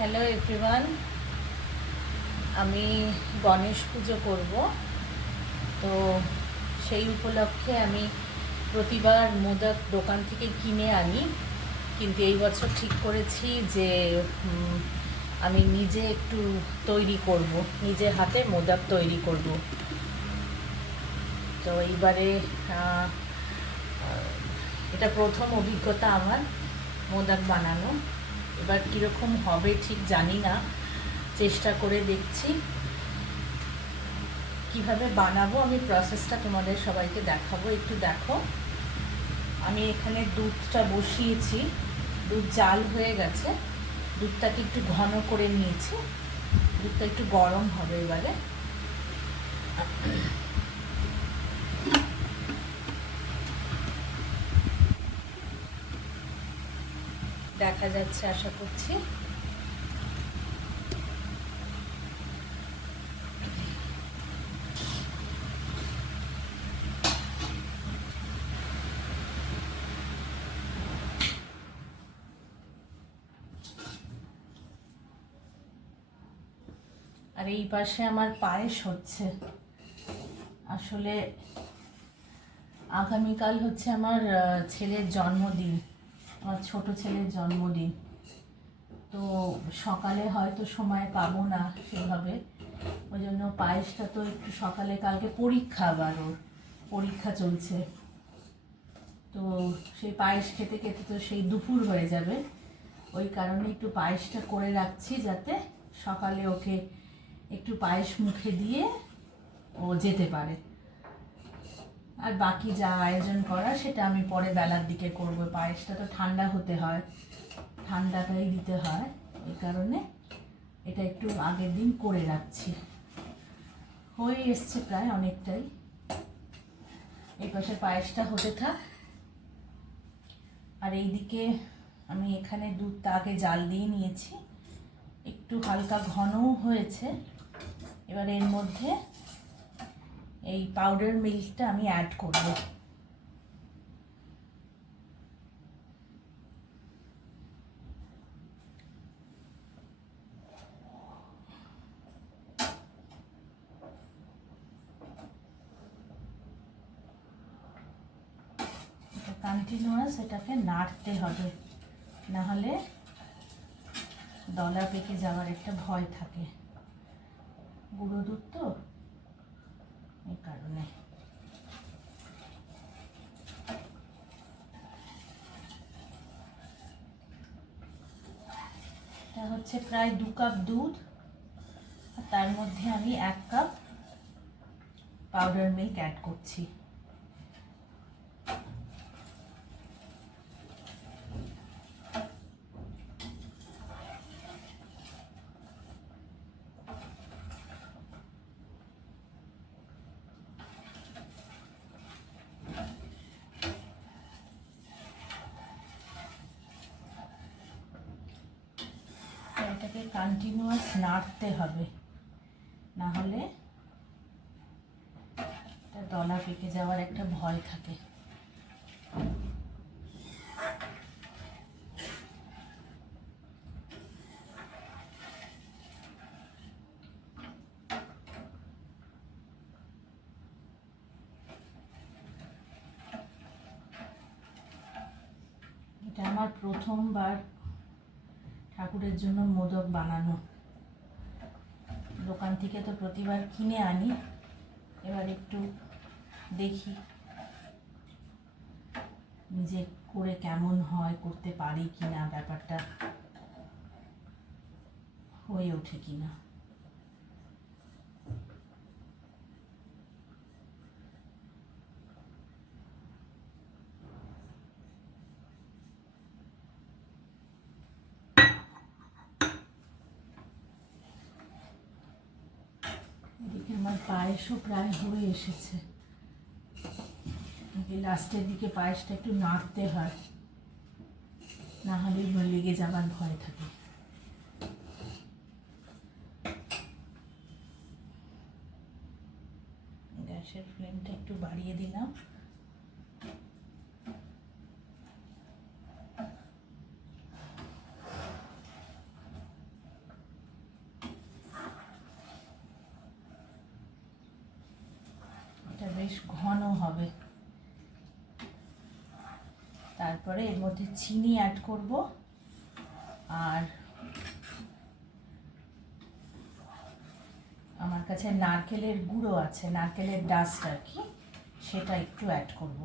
Hello everyone, আমি গণেশ পুজো করব। তো সেই উপলক্ষে আমি প্রতিবার মোদক দোকান থেকে কিনে আনি, কিন্তু এই বছর ঠিক করেছি যে আমি নিজে একটু তৈরি করব, নিজে হাতে মোদক তৈরি করব। তো এইবারে এটা প্রথম অভিজ্ঞতা আমার মোদক বানানো। এবার কীরকম হবে ঠিক জানি না, চেষ্টা করে দেখছি। কিভাবে বানাবো আমি প্রসেসটা তোমাদের সবাইকে দেখাবো, একটু দেখো। আমি এখানে দুধটা বসিয়েছি, দুধ জাল হয়ে গেছে, দুধটাকে একটু ঘন করে নিয়েছি। দুধটা একটু গরম হবে এবারে। দেখা যাচ্ছে আশা করছি। আর এই পাশে আমার পায়েস হচ্ছে। আসলে আগামীকাল হচ্ছে আমার ছেলের জন্মদিন, আমার ছোট ছেলের জন্মদিন। তো সকালে হয়তো সময় পাবো না সেভাবে, ওই জন্য পায়েসটা তো একটু সকালে, কালকে পরীক্ষা, আবার ওর পরীক্ষা চলছে। তো সেই পায়েস খেতে খেতে তো সেই দুপুর হয়ে যাবে। ওই কারণে একটু পায়েসটা করে রাখছি, যাতে সকালে ওকে একটু পায়েস মুখে দিয়ে ও যেতে পারে। আর বাকি যা আয়োজন করা সেটা আমি পরে বেলার দিকে করব। পায়েসটা তো ঠান্ডা হতে হয়, ঠান্ডাটাই দিতে হয়, এই কারণে এটা একটু আগের দিন করে রাখছি। হয়ে এসছে প্রায় অনেকটাই। এই পাশে পায়েসটা হতে থাক, আর এইদিকে আমি এখানে দুধটা আগে জাল দিয়ে নিয়েছি, একটু হালকা ঘনও হয়েছে। এবার এর মধ্যে এই পাউডার মিল্কটা আমি অ্যাড করব। কন্টিনিউয়াস এটাকে নাড়তে হবে, না হলে দলা পেকে যাওয়ার একটা ভয় থাকে। গুঁড়ো দুধ তো, এই কারণে। এটা হচ্ছে প্রায় 2 কাপ দুধ, আর তার মধ্যে আমি 1 কাপ পাউডার মিল্ক অ্যাড করছি। এটাকে কন্টিনিউয়াস নাড়তে হবে, না হলে এটা দলা পেকে যাওয়ার একটা ভয় থাকে। এটা আমার প্রথমবার ঠাকুরের জন্য মোদক বানানো। দোকান থেকে তো প্রতিবার কিনে আনি, এবার একটু দেখি নিজে করে কেমন হয়, করতে পারি কিনা, ব্যাপারটা হয়ে ওঠে কিনা। এদিকে আমার পায়েসও প্রায় হয়ে এসেছে। লাস্টের দিকে পায়েসটা একটু নাড়তে হয়, না হলে লেগে যাবার ভয় থাকে। গ্যাসের ফ্লেমটা একটু বাড়িয়ে দিলাম। বেশ ঘন হবে। তারপরে এর মধ্যে চিনি অ্যাড করব, আর আমার কাছে নারকেলের গুঁড়ো আছে, নারকেলের ডাস্ট আর কি, সেটা একটু অ্যাড করব।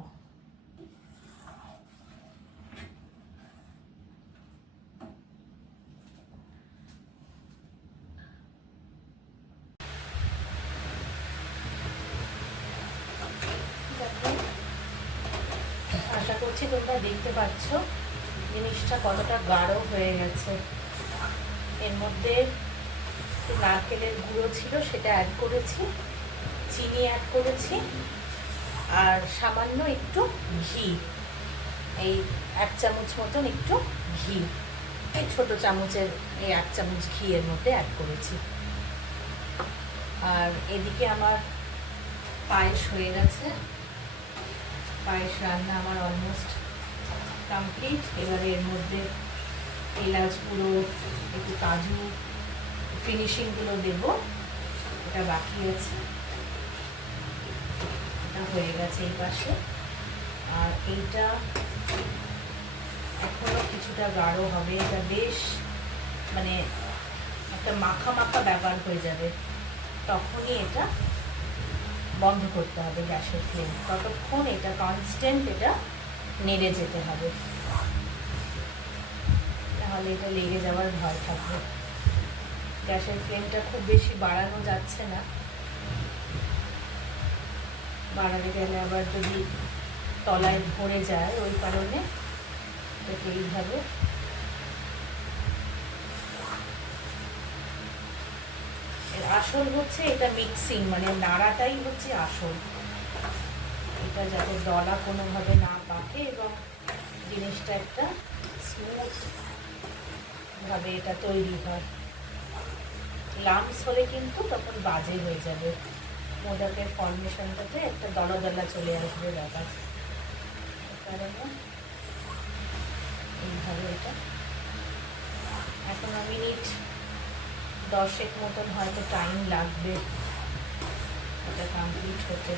আশা করছি তোমরা দেখতে পাচ্ছ জিনিসটা কতটা গাঢ় হয়ে গেছে। এর মধ্যে একটু নারকেলের গুঁড়ো ছিল, সেটা অ্যাড করেছি, চিনি অ্যাড করেছি, আর সামান্য একটু ঘি, এই 1 চামচ মতন একটু ঘি, এই ছোট চামচের এই 1 চামচ ঘি এর মধ্যে অ্যাড করেছি। আর এদিকে আমার পায়েস হয়ে গেছে, পায়েস রান্না আমার অলমোস্ট কমপ্লিট। এবারে এর মধ্যে এলাচ গুঁড়ো, একটু কাজু, ফিনিশিংগুলো দেব, এটা বাকি আছে। এটা হয়ে গেছে এই পাশে, আর এইটা এখনো কিছুটা গাঢ় হবে। এটা বেশ মানে একটা মাখা মাখা ব্যাপার হয়ে যাবে, তখনই এটা বন্ধ করতে হবে গ্যাসের ফ্লেম। ততক্ষণ এটা কনস্ট্যান্ট এটা নেড়ে যেতে হবে, তাহলে এটা লেগে যাওয়ার ভয় থাকবে। গ্যাসের ফ্লেমটা খুব বেশি বাড়ানো যাচ্ছে না, বাড়াতে গেলে আবার যদি তলায় ধরে যায়, ওই কারণে এটাকে এইভাবে আসল হচ্ছে এটা মিক্সিং, মানে নাড়াটাই হচ্ছে আসল। এটা যাতে দলা কোনোভাবে না পাকে এবং জিনিসটা একটা স্মুথ ভাবে এটা তৈরি হয়। লাম্পস হলে কিন্তু তখন বাজে হয়ে যাবে, মোদকের ফর্মেশনটাতে একটা দলা দলা চলে আসবে ব্যাপার। কারণে এইভাবে এটা এখনো মিনিট 10 মতন হয়তো টাইম লাগবে এটা কমপ্লিট হতে।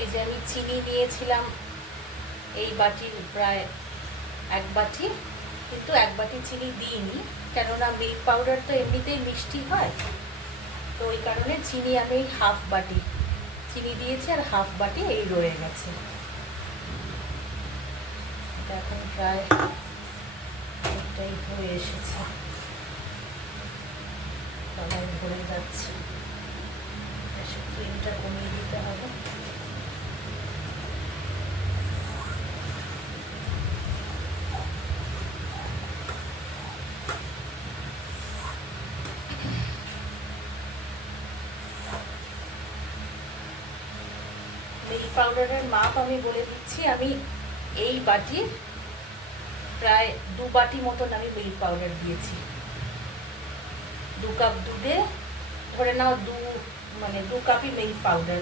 এই যে আমি চিনি নিয়েছিলাম এই বাটির প্রায় 1 বাটি, কিন্তু 1 বাটি চিনি দিইনি, কেননা মিল্ক পাউডার তো এমনিতেই মিষ্টি হয়, তো ওই কারণে চিনি আমি 1/2 বাটি চিনি দিয়েছি, আর 1/2 বাটি এই রয়ে গেছে। এটা এখন প্রায় অনেকটাই হয়ে এসেছে, তলায় ভরে যাচ্ছে, ফ্লেমটা কমিয়ে দিতে হবে। মিল্ক পাউডারের মাপ আমি বলে দিচ্ছি, আমি এই বাটির প্রায় 2 বাটি মতন আমি মিল্ক পাউডার দিয়েছি। 2 কাপ দুধে ধরে নাও 2 কাপই মিল্ক পাউডার,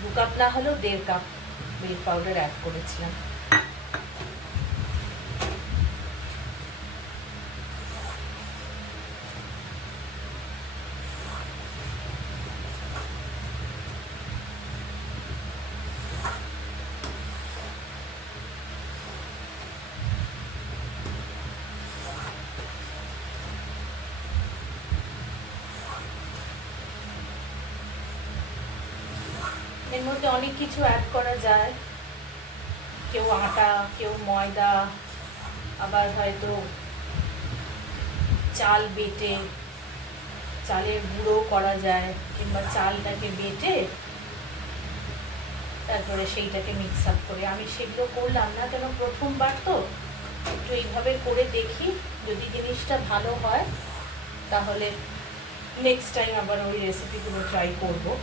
2 কাপ না হলেও 1.5 কাপ মিল্ক পাউডার অ্যাড করেছিলাম। এর মধ্যে অনেক কিছু অ্যাড করা যায়, কেউ আটা, কেউ ময়দা, আবার হয়তো চাল বেটে চালের গুঁড়ো করা যায়, কিংবা চালটাকে বেটে তারপরে সেইটাকে মিক্স আপ করে। আমি সেগুলো করলাম না, কেন প্রথমবার তো, একটু এইভাবে করে দেখি, যদি জিনিসটা ভালো হয় তাহলে নেক্সট টাইম আবার ওই রেসিপিগুলো ট্রাই করবো।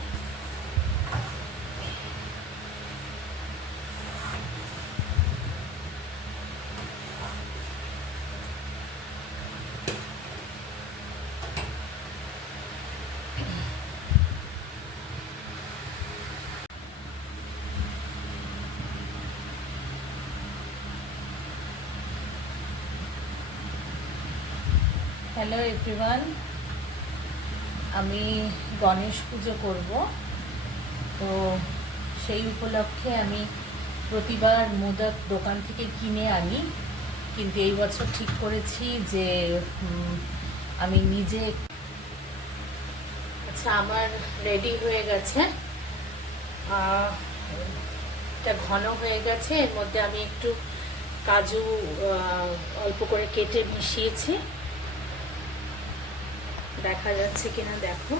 হ্যালো এভরিওয়ান, আমি গণেশ পুজো করব, তো সেই উপলক্ষে আমি প্রতিবার মোদক দোকান থেকে কিনে আনি, কিন্তু এই বছর ঠিক করেছি যে আমি নিজে। আচ্ছা, আমার রেডি হয়ে গেছে, এটা ঘন হয়ে গেছে। এর মধ্যে আমি একটু কাজু অল্প করে কেটে মিশিয়েছি, দেখা যাচ্ছে কিনা দেখো।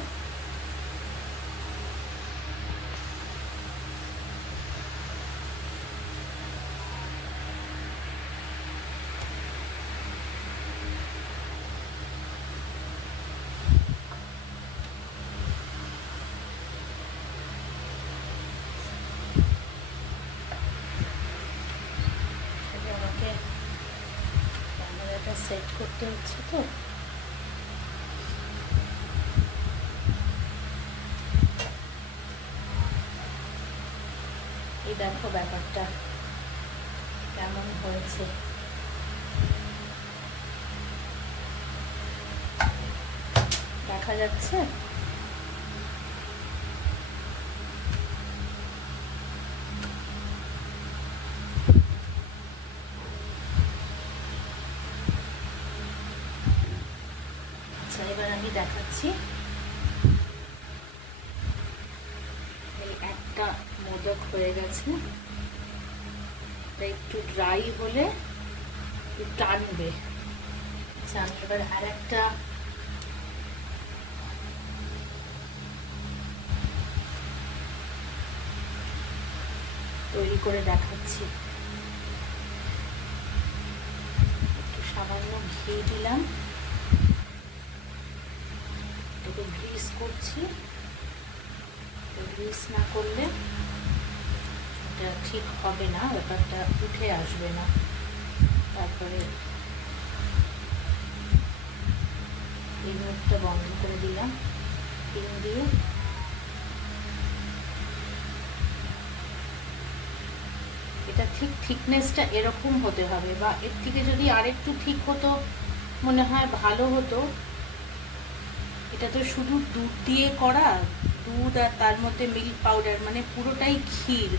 আমাকে ক্যামেরাটা সেট করতে হচ্ছে, তো এই দেখো ব্যাপারটা কেমন হয়েছে। দেখা যাচ্ছে? আচ্ছা, এবার আমি দেখাচ্ছি। এই একটা মোদক হয়ে গেছে, একটু ড্রাই হলে একটু টানবে। আচ্ছা, আমি এবার আর একটা তৈরি করে দেখাচ্ছি। একটু সামান্য ঘি দিলাম, একটু গ্রিস করছি। গ্রিস না করলে এটা ঠিক হবে না, ব্যাপারটা উঠে আসবে না। তারপরে এই মুখটা বন্ধ করে দিলাম পিন দিয়ে। এটা ঠিক থিকনেসটা এরকম হতে হবে, বা এর থেকে যদি আরেকটু ঠিক হতো মনে হয় ভালো হতো। এটা তো শুধু দুধ দিয়ে করা, দুধ আর তার মধ্যে মিল্ক পাউডার, মানে পুরোটাই ক্ষীর,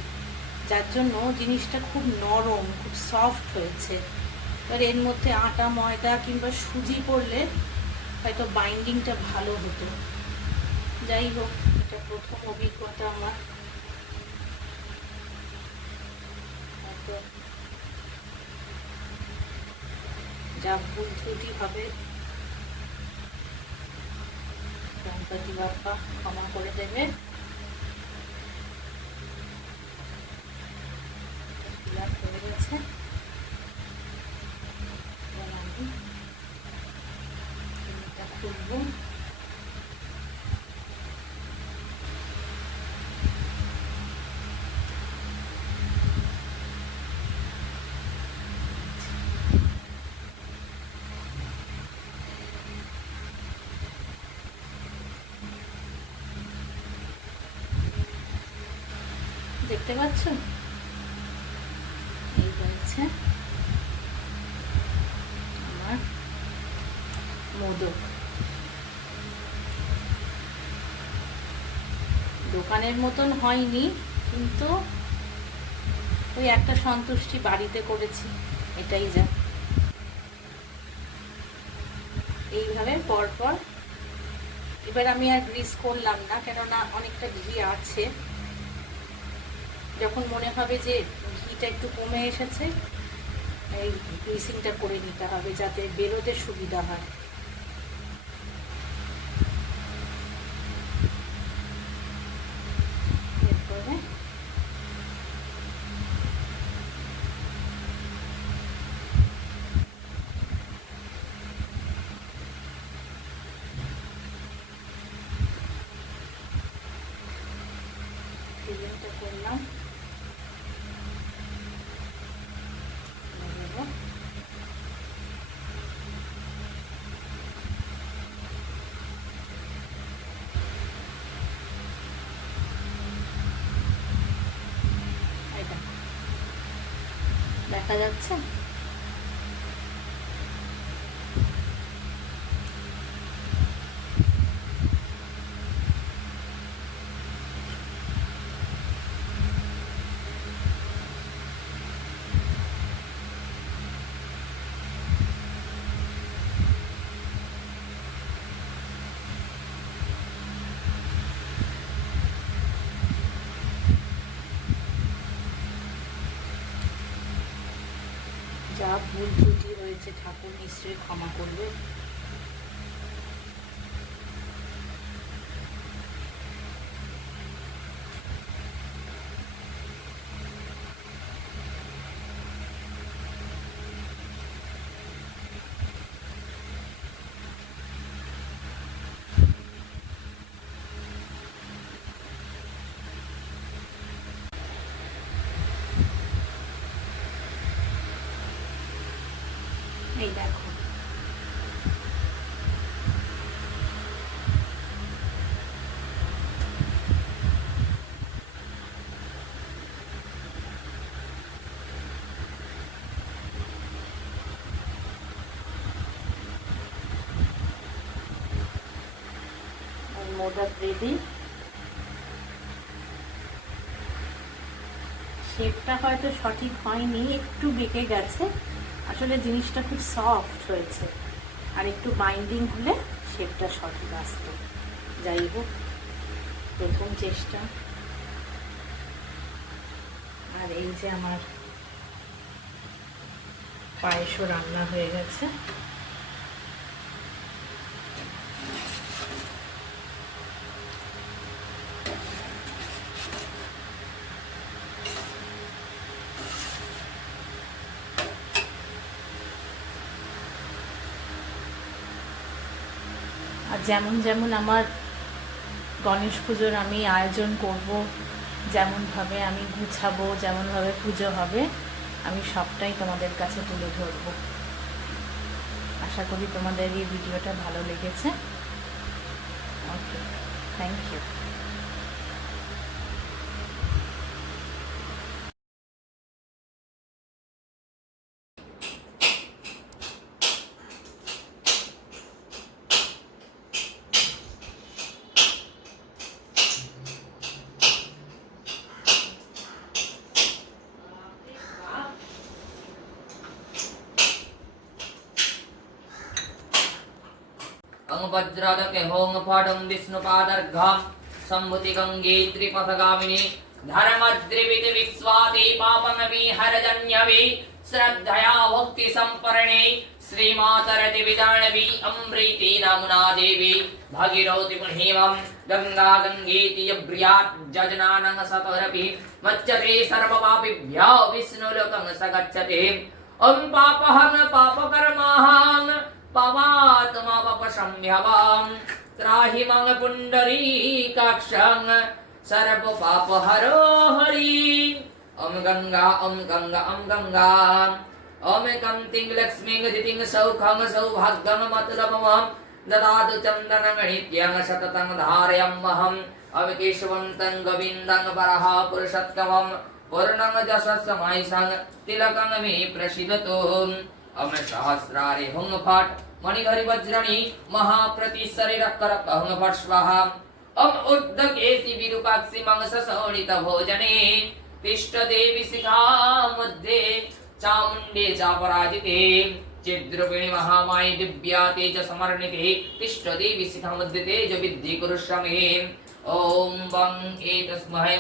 যার জন্য জিনিসটা খুব নরম, খুব সফট হয়েছে। এবার এর মধ্যে আটা, ময়দা কিংবা সুজি পড়লে হয়তো বাইন্ডিংটা ভালো হতো। যাই হোক, এটা প্রথম অভিজ্ঞতা আমার। যা ভুল ত্রুটি হবে গণপতি বাপ্পা ক্ষমা করে দেবে। হয়ে গেছে, আমি এটা খুলবো। দেখতে পাচ্ছ, এই হয়েছে আমার মোদক। দোকানের মতন হয়নি, কিন্তু ওই একটা সন্তুষ্টি, বাড়িতে করেছি, এটাই যা। এইভাবে পরপর। এবার আমি আর গ্রিস করলাম না, কেননা অনেকটা ঘি আছে। যখন মনে হবে যে ঘিটা একটু কমে এসেছে, এই গ্রিসিংটা করে নিতে হবে যাতে বেরোতে সুবিধা হয়। এরপরে ফিলিংটা করলাম। দেখা যাচ্ছে? যা ভুল ত্রুটি হয়েছে ঠাকুর নিশ্চয়ই ক্ষমা করবে। এই দেখো মোদক রেডি। শেপটা হয়তো সঠিক হয়নি, একটু বেঁকে গেছে, আসলে জিনিসটা খুব সফট হয়েছে, আর একটু বাইন্ডিং হলে শেপটা সঠিক আসতো। যাই হোক, প্রথম চেষ্টা। আর এই যে আমার পায়েসও রান্না হয়ে গেছে। আর যেমন যেমন আমার গণেশ পুজোর আমি আয়োজন করব, যেমনভাবে আমি গুছাবো, যেমনভাবে পুজো হবে, আমি সবটাই তোমাদের কাছে তুলে ধরবো। আশা করি তোমাদের এই ভিডিওটা ভালো লেগেছে। ওকে, থ্যাংক ইউ। वज्रदके होंग पाडं विष्णुपादर्घं सम्भुति गंगे त्रिपथगामिनी धर्मद्रिविति विश्वाति पापमपि हरजन्यवि श्रद्धया भक्ति संपरणे श्रीमातरति विदानवि अमृति नामुना देवी भागीरथी पुण्यवं गंगा गंगेति यब्रियात् जजनानं सतरपि मच्यते सर्वपापिभ्यो विष्णुलोकं स गच्छति। ओं पापहं पापकर्माहं पावात्मा पापशम्यवां त्राहि मम पुण्डरीकाक्षं सर्वपापहरो हरि। ओम गंगा ओम गंगा ओम गंगा ओम कंतिं लक्ष्मीं दितिं सौखं सौभाग्यं मतलमं ददातु चन्दनं नित्यं सततं धारयाम्यहम्। ओम केशवन्तं गोविन्दं परः पुरुषोत्तमं पूर्णं यशस्समयसं तिलकं मे प्रसीदतु। ओम सहस्रारे हुं फट् मणिधरी वज्राणि महाप्रतिसरे रक्करक्क हुं फट् स्वाहा। ओम उद्दकेसि विरूपाक्षि मांसशोणित भोजने तिष्ठदेवि शिखा मध्ये चामुण्डे चापराजिते चिद्रूपिणि महामाये दिव्या तेज समर्णिते तिष्ठदेवि शिखा मध्ये तेज विद्धि कुरुष्व मे। ओम वं एतस्मै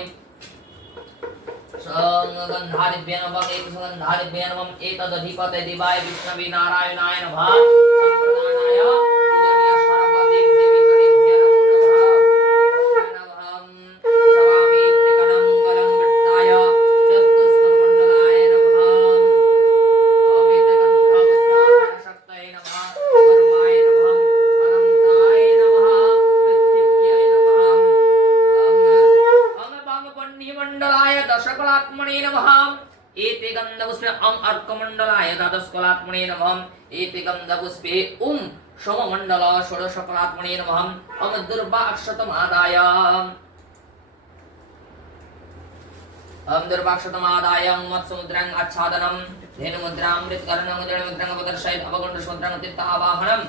गंधादिभ्य नमः एतसुगंधादिभ्य नमः एतदधिपते दिवाय विष्णवे नारायणाय नमः संप्रदानाय पूजनीय सर्वदेव देविगणेभ्य नमो नमः। स्वामी त्रिकणं गलं वृत्ताय चतुष्कमण्डलाय नमः। ओम एतगन्धपुष्पाशक्तये नमः परमाय नमः अनन्ताय नमः पृथिव्यै नमः। ओम वाम पुण्यमण्डलाय दशकलात्मने नमः। एते गन्धपुष्पे ओम अर्कमण्डलाय द्वादशकलात्मने नमः। एते गन्धपुष्पे ओम सोममण्डल षोडशकलात्मने नमः। ओम दुर्वाक्षतमादाय ओम दुर्वाक्षतमादाय मत्समुद्रां आच्छादनं धेनुमुद्रां मृत्कर्णं जडमुद्रां वदर्शयत् अवगुण्डसमुद्रां तीर्थावाहनम्।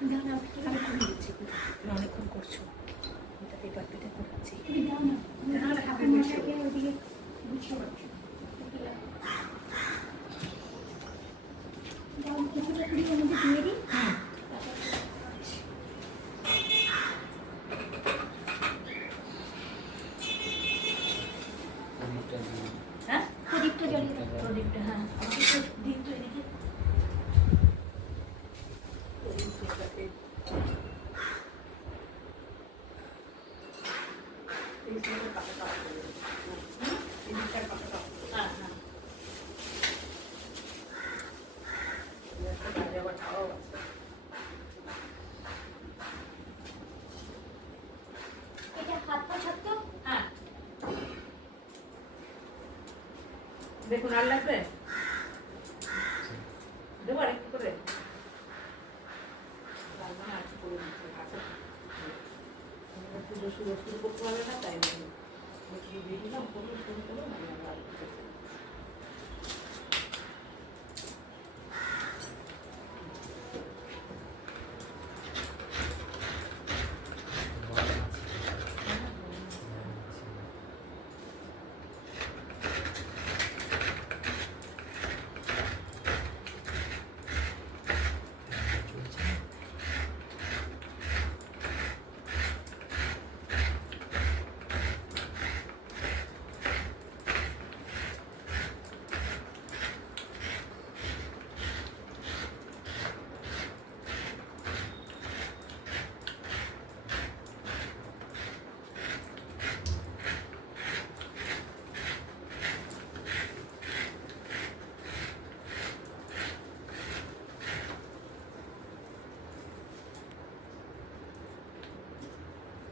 তুমি অনেকক্ষণ করছো, এটা পেপার পেটে করাচ্ছি। হ্যাঁ প্রদীপটা, হ্যাঁ আমাকে তো দিন তো এদিকে। হ্যাঁ হ্যাঁ হ্যাঁ দেখুন আর লাগবে দেবো আর একটু করে পুজো শুরু করতে পারবে না, তাই দিয়ে দিলাম শুরু করো না।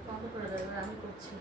বন্ধ করে দেবে, আমি করছি।